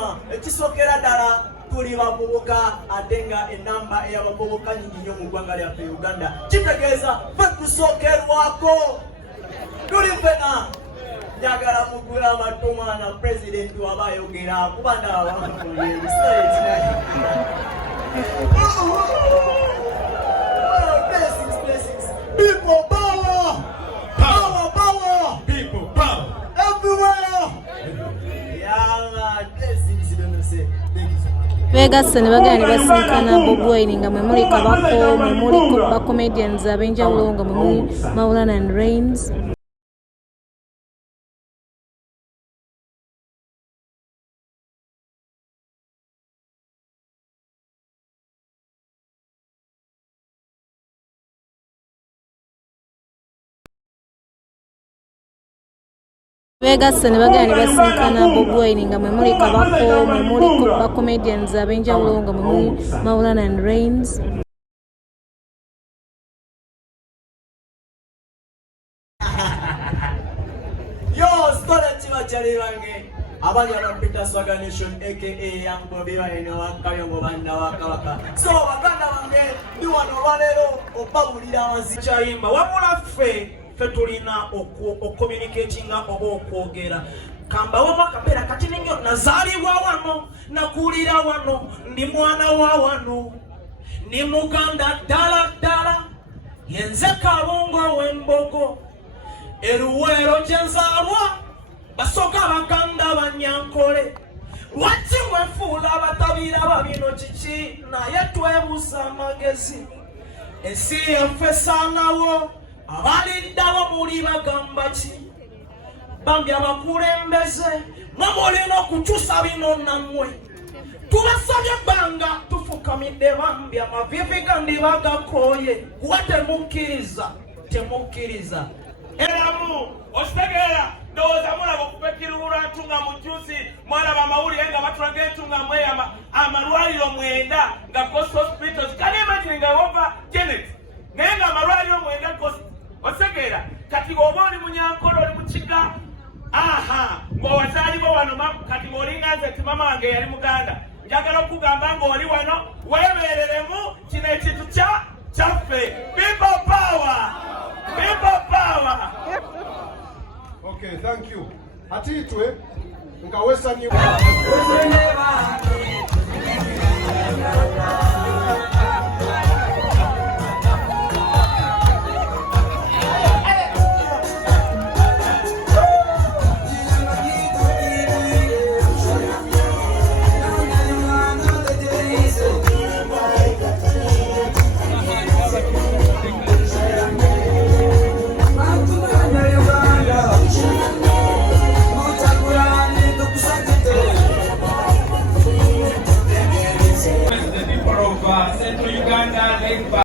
Kyekinyuma ekisokera ddala tuli bavubuka ate nga ennamba ey'abavubuka nyingi nnyo mu ggwanga lyaffe Uganda. Kitegeeza ffe tusookerwako. Tuli ffena njagala mugule amatu mwana pulezidenti waba ayogera kuba ndaba bamukulye. People power! Power, power! People power! Everywhere! Yeah, blessings, don't say. Thank you so much. Beegasse ne bagenda ne basinkana Bobi Wine nga mwe muli Kabako, mwe muli ba comedians ab'enjawulo nga mwe muli Maulana and Reigns. Beegasse ne bagenda ne basinkana Bobi Wine nga mwe muli Kabako, mwe muli ba comedians ab'enjawulo nga mwe muli Maulana and Reigns. Yo, story chiva chali bange. Abali abapita Swaga Nation aka Young Bobi Wine wakayongo banda wakabaka. So baganda bange ndi wano lwaleero opabulira amazima Chayimba wabula ffe tulina okommunicatinga oba okwogera. Kamba wama kapera kati ninyo nazaalibwa wano, nakulira wano, ndi mwana wa wano, ni Muganda ddala ddala, yenze Kabongo w'Embogo, eruwero gye nzaalwa, basoga Baganda Banyankole. Lwaki mwefuula abatabiraba bino kiki, naye twebuuza amagezi. Ensi yaffe esaanawo, abaliddawo muli bagamba ki? Bambi abakulembeze mwamulina okukyusa bino nammwe. Tubasabye ebbanga tufukamidde bambi amavivi gandi bagakooye. Kuba temukkiriza, temukkiriza. Eramu ositegeera ndowooza mulaba okupekirulula ntunga mu juzi mwalaba amawulire nga batulaga entunga mweyama amalwaliro 9 nga Coast Hospitals. Can you imagine nga over Janet naye nga amalwaliro 9 Coast osegeera kati oba oli Munyankole oli Mukiga ng'owazaalibwa wano kati ng'olinga nze ti mama wange yali Muganda njagala okugamba ng'oli wano weebeereremu kino ekintu kyaffe. People power! People power! Okay, thank you. Ati itwe nga Western